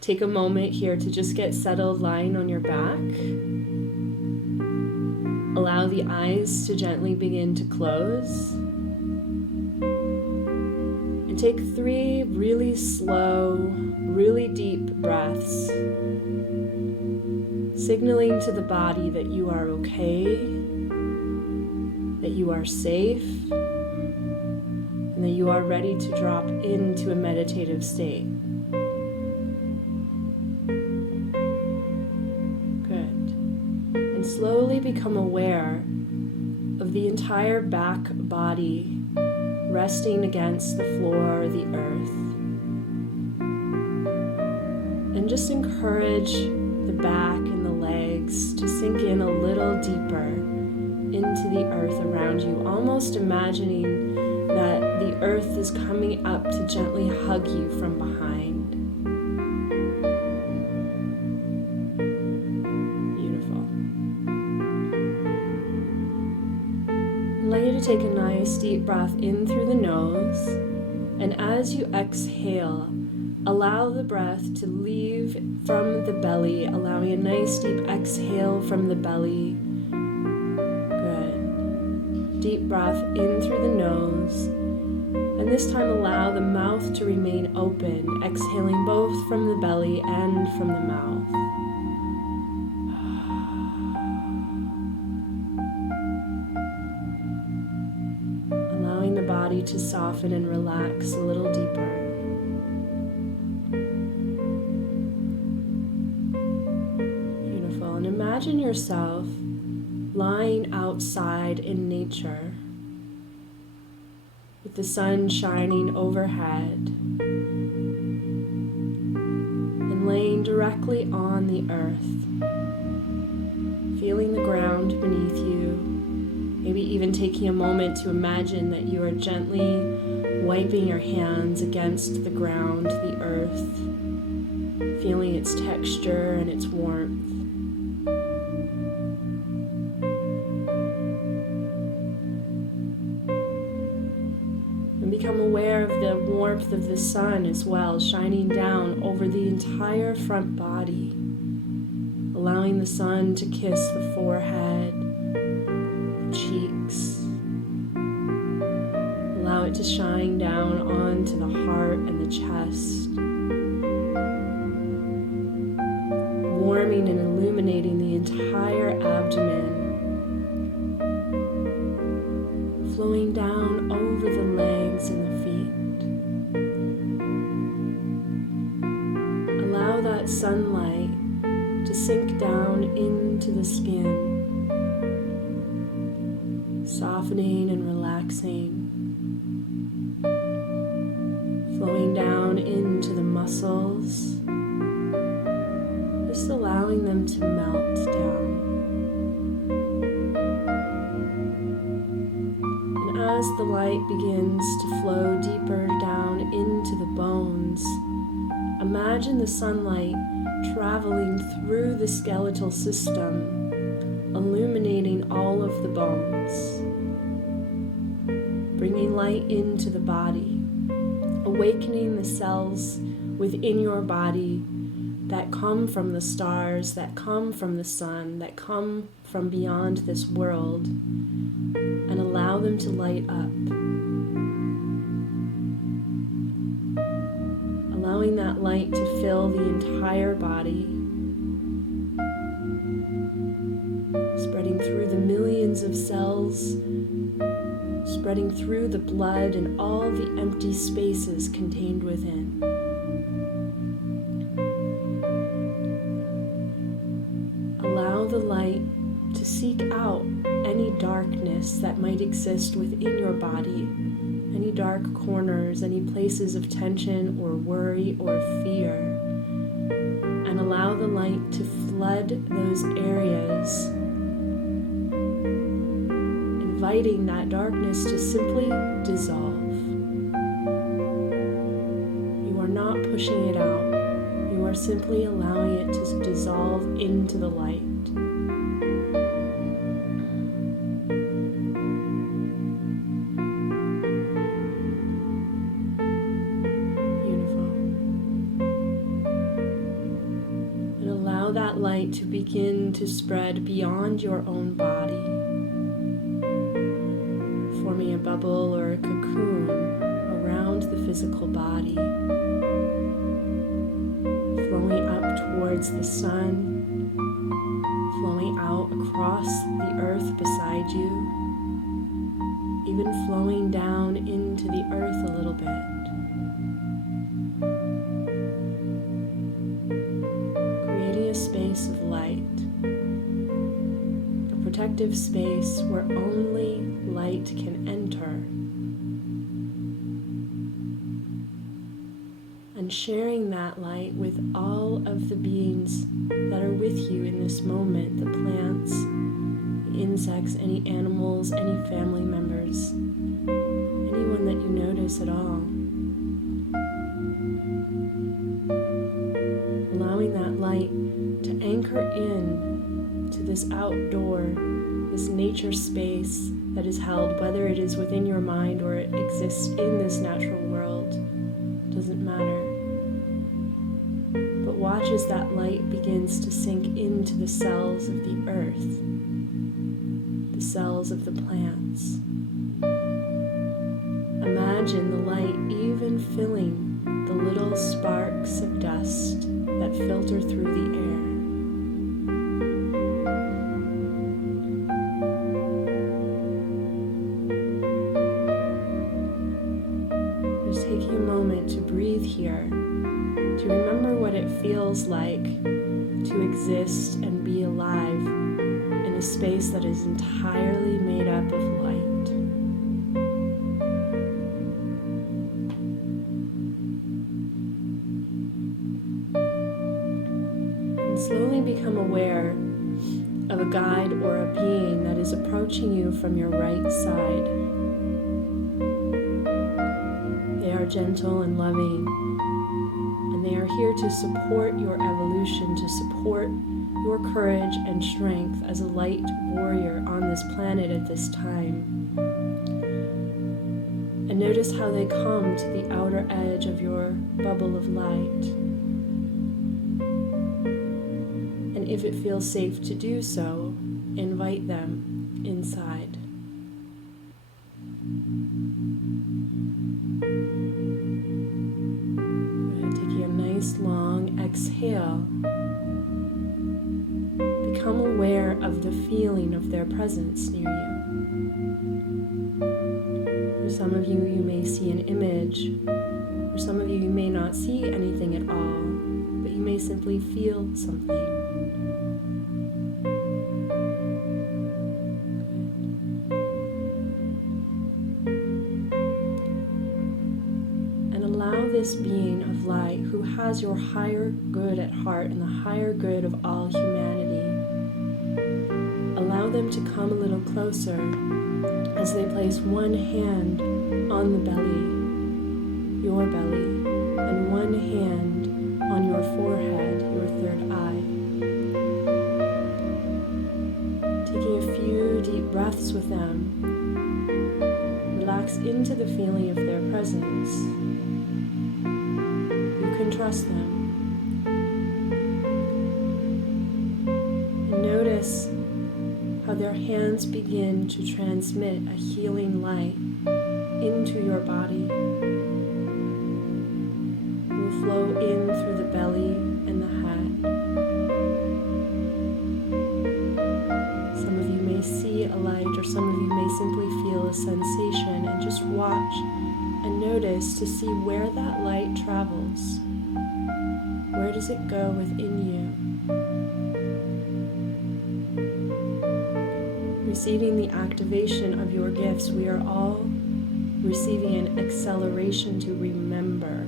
Take a moment here to just get settled lying on your back. Allow the eyes to gently begin to close. And take 3 really slow, really deep breaths, signaling to the body that you are okay, that you are safe, and that you are ready to drop into a meditative state. Slowly become aware of the entire back body resting against the floor or the earth. And just encourage the back and the legs to sink in a little deeper into the earth around you, almost imagining that the earth is coming up to gently hug you from behind. Allow you to take a nice deep breath in through the nose, and as you exhale, allow the breath to leave from the belly, allowing a nice deep exhale from the belly. Good. Deep breath in through the nose, and this time allow the mouth to remain open, exhaling both from the belly and from the mouth. To soften and relax a little deeper. Beautiful. And imagine yourself lying outside in nature with the sun shining overhead and laying directly on the earth, feeling the ground beneath you. Maybe even taking a moment to imagine that you are gently wiping your hands against the ground, the earth, feeling its texture and its warmth. And become aware of the warmth of the sun as well, shining down over the entire front body, allowing the sun to kiss the forehead, cheeks. Allow it to shine down onto the heart and the chest, warming and illuminating the entire abdomen, flowing down over the legs and the feet. Allow that sunlight to sink down into the skin, softening and relaxing, flowing down into the muscles, just allowing them to melt down. And as the light begins to flow deeper down into the bones, imagine the sunlight traveling through the skeletal system, illuminating all of the bones, bringing light into the body, awakening the cells within your body that come from the stars, that come from the sun, that come from beyond this world, and allow them to light up. Allowing that light to fill the entire body, spreading through the millions of cells, spreading through the blood and all the empty spaces contained within. Allow the light to seek out any darkness that might exist within your body, any dark corners, any places of tension or worry or fear, and allow the light to flood those areas, inviting that darkness to simply dissolve. You are not pushing it out. You are simply allowing it to dissolve into the light. allow that light to begin to spread beyond your own body, forming a bubble or a cocoon around the physical body, flowing up towards the sun, flowing out across the earth beside you, even flowing down into the earth a little bit. Creating a space of light, a protective space where only light can enter. And sharing that light with all of the beings that are with you in this moment, the plants, the insects, any animals, any family members, anyone that you notice at all. Allowing that light to anchor in to this outdoor, this nature space that is held, whether it is within your mind or it exists in this natural world, doesn't matter. But watch as that light begins to sink into the cells of the earth, the cells of the plants. Imagine the light even filling the little sparks of dust that filter through the air. Just taking a moment to breathe here, to remember what it feels like to exist and be alive in a space that is entirely made up of light. And slowly become aware of a guide or a being that is approaching you from your right side. They are gentle and loving, and they are here to support your evolution, to support your courage and strength as a light warrior on this planet at this time. And notice how they come to the outer edge of your bubble of light. And if it feels safe to do so, invite them inside. Taking a nice long exhale. Become aware of the feeling of their presence near you. For some of you, you may see an image. For some of you, you may not see anything at all, but you may simply feel something. And allow this being of light who has your higher good at heart and the higher good of all humanity. Allow them to come a little closer as they place one hand on the belly, your belly, and one hand on your forehead, your third eye. Taking a few deep breaths with them, relax into the feeling of their presence. You can trust them. And notice how their hands begin to transmit a healing light into your body. It will flow in through the belly and the head. Some of you may see a light, or some of you may simply feel a sensation, and just watch and notice to see where that light travels. Where does it go within you? Receiving the activation of your gifts, we are all receiving an acceleration to remember.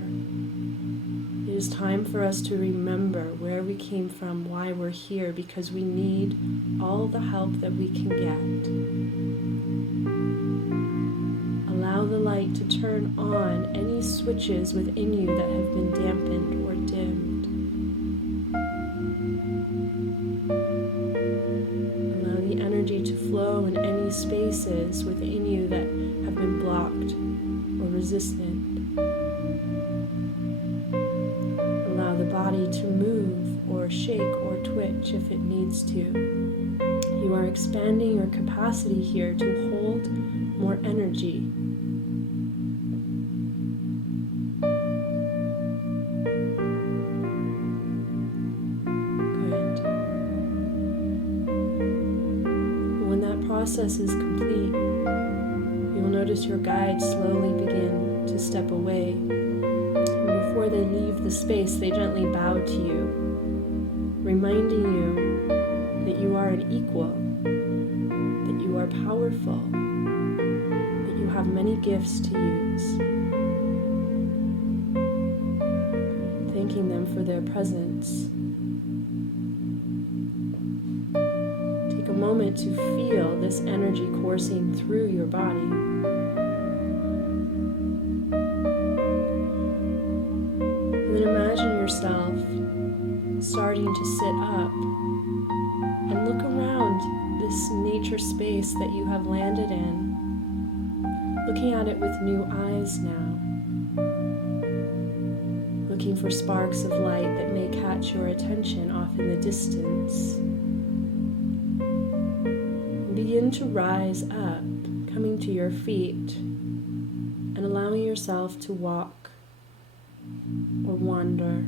It is time for us to remember where we came from, why we're here, because we need all the help that we can get. Allow the light to turn on any switches within you that have been dampened or dimmed. To flow in any spaces within you that have been blocked or resistant. Allow the body to move or shake or twitch if it needs to. You are expanding your capacity here to hold more energy. Good. When that process is complete, you'll notice your guides slowly begin to step away. And before they leave the space, they gently bow to you, reminding you that you are an equal, that you are powerful, that you have many gifts to use. Thanking them for their presence. Take a moment to feel this energy coursing through your body. And then imagine yourself starting to sit up and look around this nature space that you have landed in, looking at it with new eyes now, looking for sparks of light that may catch your attention off in the distance. And begin to rise up, coming to your feet and allowing yourself to walk or wander.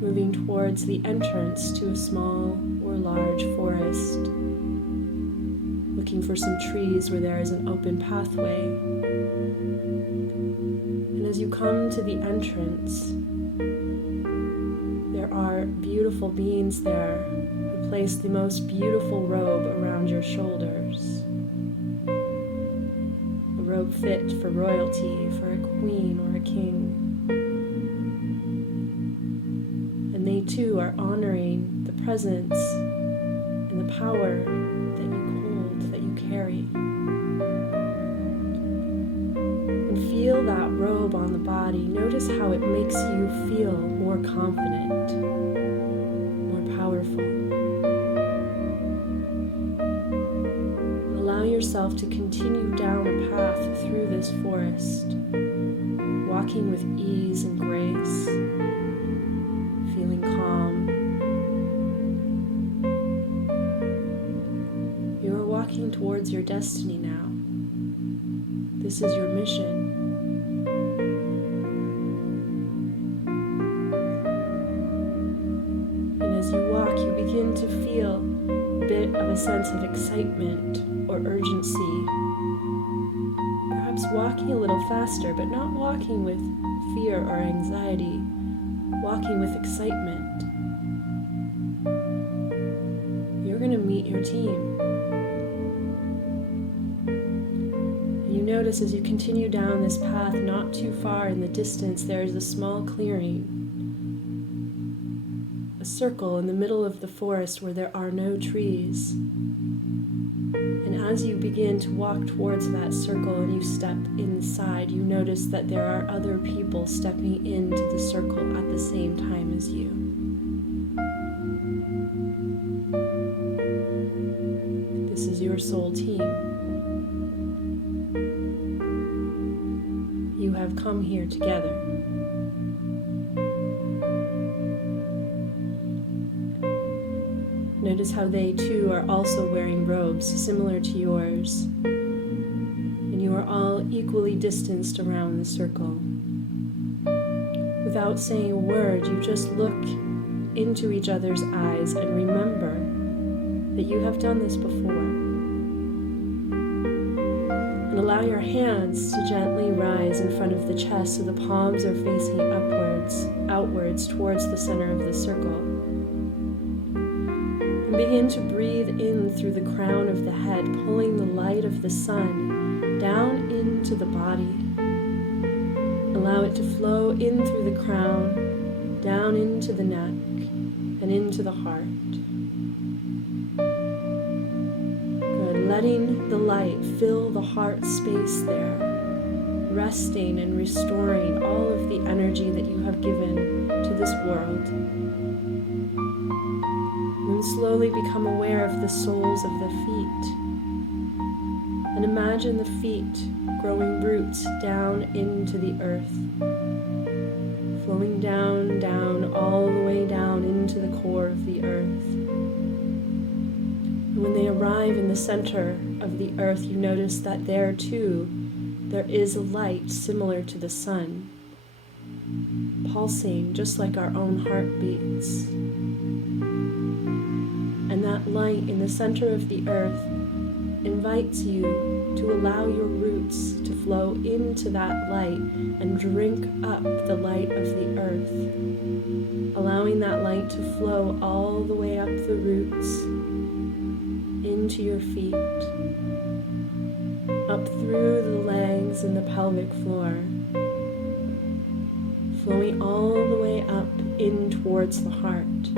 Moving towards the entrance to a small or large forest, looking for some trees where there is an open pathway. And as you come to the entrance, there are beautiful beings there who place the most beautiful robe around your shoulders. A robe fit for royalty, for a queen or a king. They too are honoring the presence and the power that you hold, that you carry. And feel that robe on the body. Notice how it makes you feel more confident, more powerful. Allow yourself to continue down a path through this forest, walking with ease and grace. Feeling calm. You are walking towards your destiny now. This is your mission. And as you walk, you begin to feel a bit of a sense of excitement or urgency. Perhaps walking a little faster, but not walking with fear or anxiety. Walking with excitement. You're going to meet your team. You notice as you continue down this path, not too far in the distance, there is a small clearing, a circle in the middle of the forest where there are no trees. And as you begin to walk towards that circle and you step inside, you notice that there are other people stepping into the circle at the same time as you. This is your soul team. You have come here together. Notice how they too are also wearing robes similar to yours, and you are all equally distanced around the circle. Without saying a word, you just look into each other's eyes and remember that you have done this before. And allow your hands to gently rise in front of the chest so the palms are facing outwards towards the center of the circle. Begin to breathe in through the crown of the head, pulling the light of the sun down into the body. Allow it to flow in through the crown, down into the neck, and into the heart. Good. Letting the light fill the heart space there, resting and restoring all of the energy that you have given to this world. And slowly become aware of the soles of the feet. And imagine the feet growing roots down into the earth, flowing down, down, all the way down into the core of the earth. And when they arrive in the center of the earth, you notice that there too, there is a light similar to the sun, pulsing just like our own heartbeats. And that light in the center of the earth invites you to allow your roots to flow into that light and drink up the light of the earth, allowing that light to flow all the way up the roots into your feet, up through the legs and the pelvic floor, flowing all the way up in towards the heart.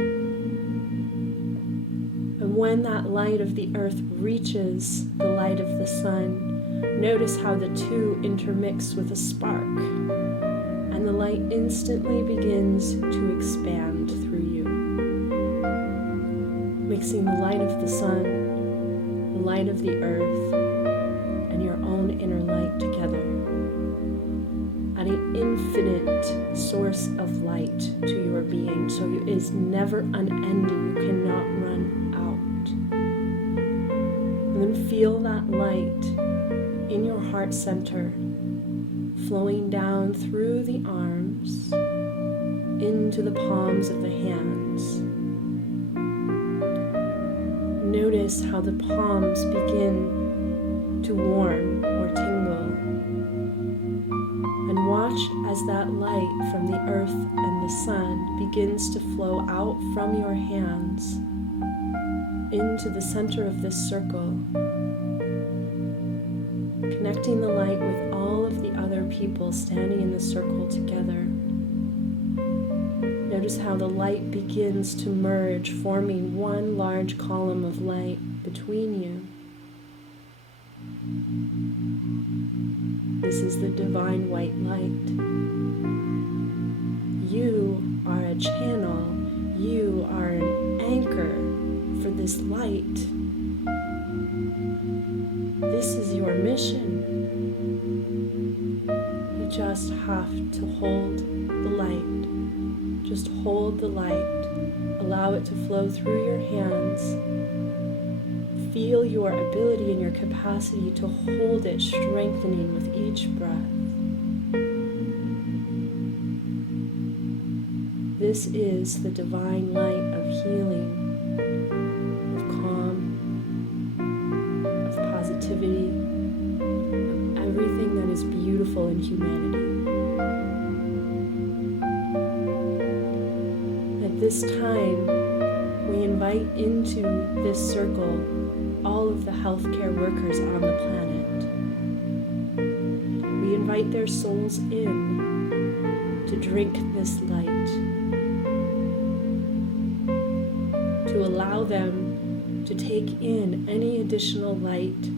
And when that light of the earth reaches the light of the sun, notice how the two intermix with a spark, and the light instantly begins to expand through you, mixing the light of the sun, the light of the earth, and your own inner light together, adding infinite source of light to your being, so it is never unending. You cannot run out. And then feel that light in your heart center, flowing down through the arms into the palms of the hands. Notice how the palms begin to warm or tingle, and watch as that light from the earth and the sun begins to flow out from your hands into the center of this circle, connecting the light with all of the other people standing in the circle together. Notice how the light begins to merge, forming one large column of light between you. This is the divine white light. You are a channel. You are an anchor for this light. This is your mission. You just have to hold the light. Just hold the light. Allow it to flow through your hands. Feel your ability and your capacity to hold it, strengthening with each breath. This is the divine light of healing, of calm, of positivity, of everything that is beautiful in humanity. At this time, we invite into this circle all of the healthcare workers on the planet. We invite their souls in to drink this light, to allow them to take in any additional light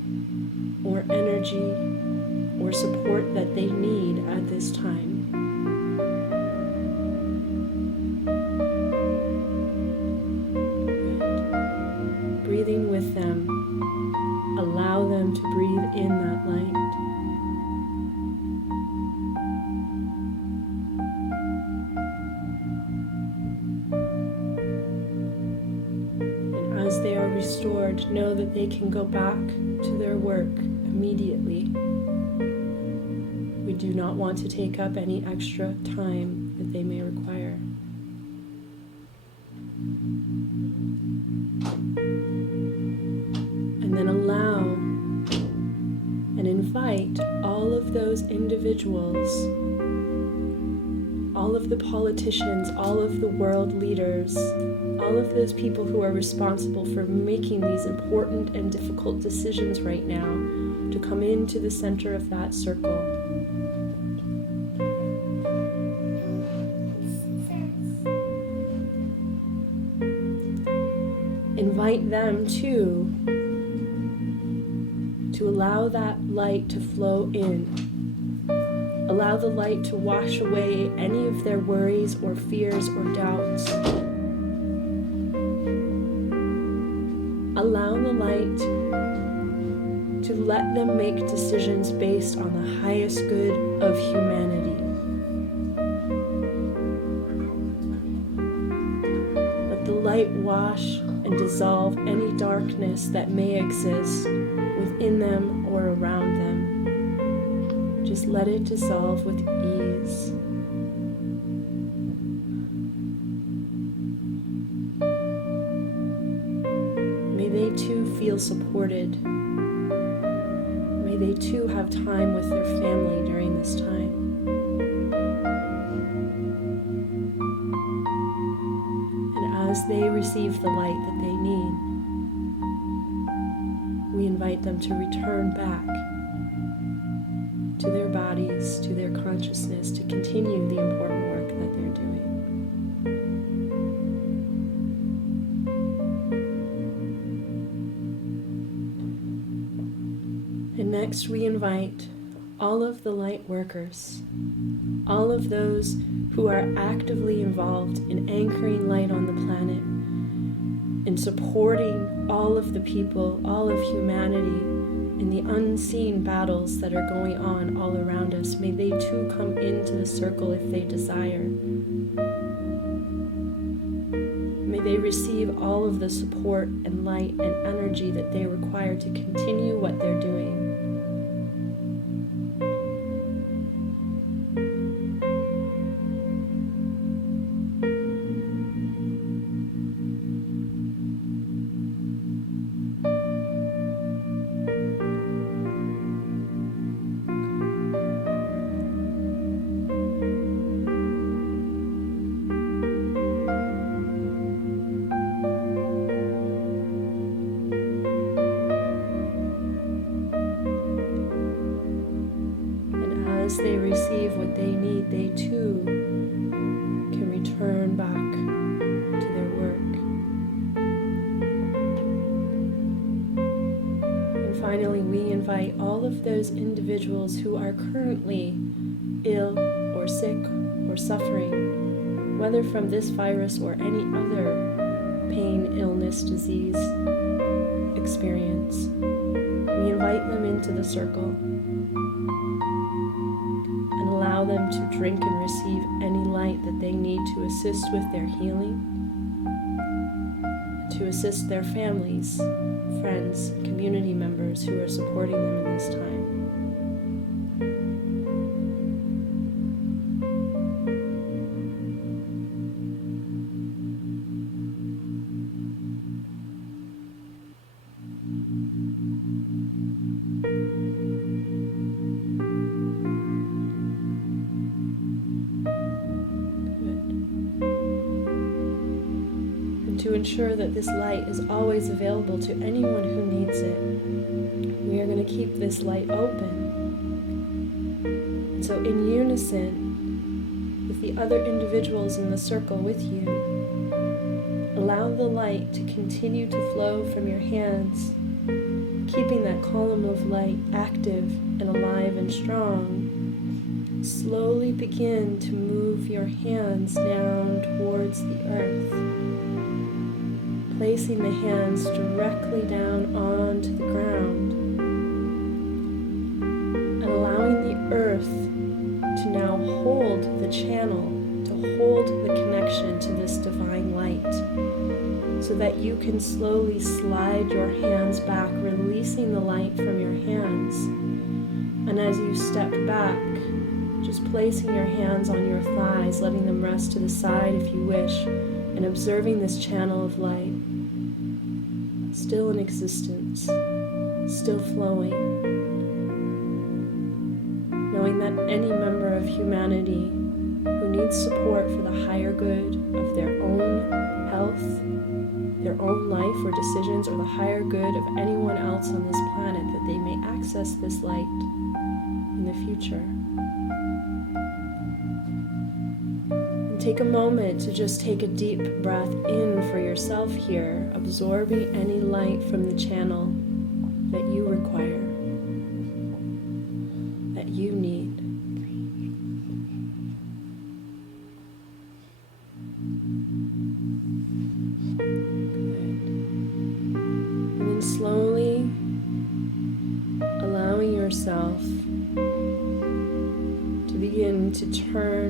or energy or support that they need at this time. Good. Breathing with them, allow them to breathe in that light. As they are restored, know that they can go back to their work immediately. We do not want to take up any extra time that they may require. And then allow and invite all of those individuals, all of the politicians, all of the world leaders, all of those people who are responsible for making these important and difficult decisions right now, to come into the center of that circle. Invite them too to allow that light to flow in. Allow the light to wash away any of their worries or fears or doubts. Allow the light to let them make decisions based on the highest good of humanity. Let the light wash and dissolve any darkness that may exist within them or around them. Just let it dissolve with ease. May they too feel supported. May they too have time with their family during this time. And as they receive the light that they need, we invite them to return back to their bodies, to their consciousness, to continue the important work that they're doing. And next we invite all of the light workers, all of those who are actively involved in anchoring light on the planet, in supporting all of the people, all of humanity, in the unseen battles that are going on all around us. May they too come into the circle if they desire. May they receive all of the support and light and energy that they require to continue what they're doing. As they receive what they need, they too can return back to their work. And finally, we invite all of those individuals who are currently ill or sick or suffering, whether from this virus or any other pain, illness, disease experience. We invite them into the circle and allow them to drink and receive any light that they need to assist with their healing, to assist their families, friends, community members who are supporting them in this time. To ensure that this light is always available to anyone who needs it, we are going to keep this light open. And so in unison with the other individuals in the circle with you, allow the light to continue to flow from your hands, keeping that column of light active and alive and strong. Slowly begin to move your hands down towards the earth, placing the hands directly down onto the ground, and allowing the earth to now hold the channel, to hold the connection to this divine light, so that you can slowly slide your hands back, releasing the light from your hands. And as you step back, just placing your hands on your thighs, letting them rest to the side if you wish, and observing this channel of light, still in existence, still flowing, knowing that any member of humanity who needs support for the higher good of their own health, their own life or decisions, or the higher good of anyone else on this planet, that they may access this light in the future. Take a moment to just take a deep breath in for yourself here, absorbing any light from the channel that you require, that you need. Good. And then slowly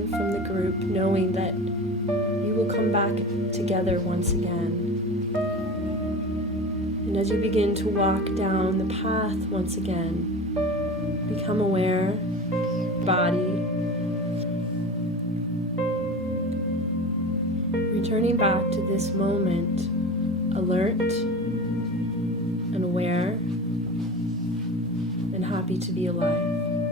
distant from the group, knowing that you will come back together once again. And as you begin to walk down the path once again, become aware of your body, returning back to this moment, alert and aware and happy to be alive.